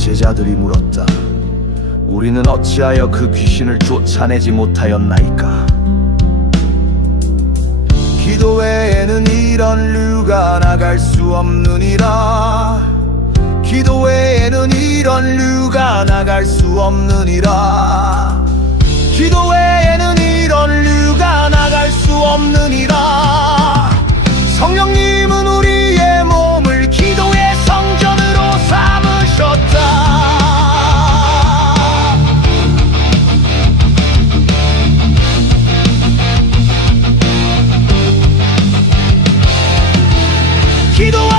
제자들이 물었다. 우리는 어찌하여 그 귀신을 쫓아내지 못하였나이까? 기도 외에는 이런 류가 나갈 수 없느니라. 기도 외에는 이런 류가 나갈 수 없느니라. elegido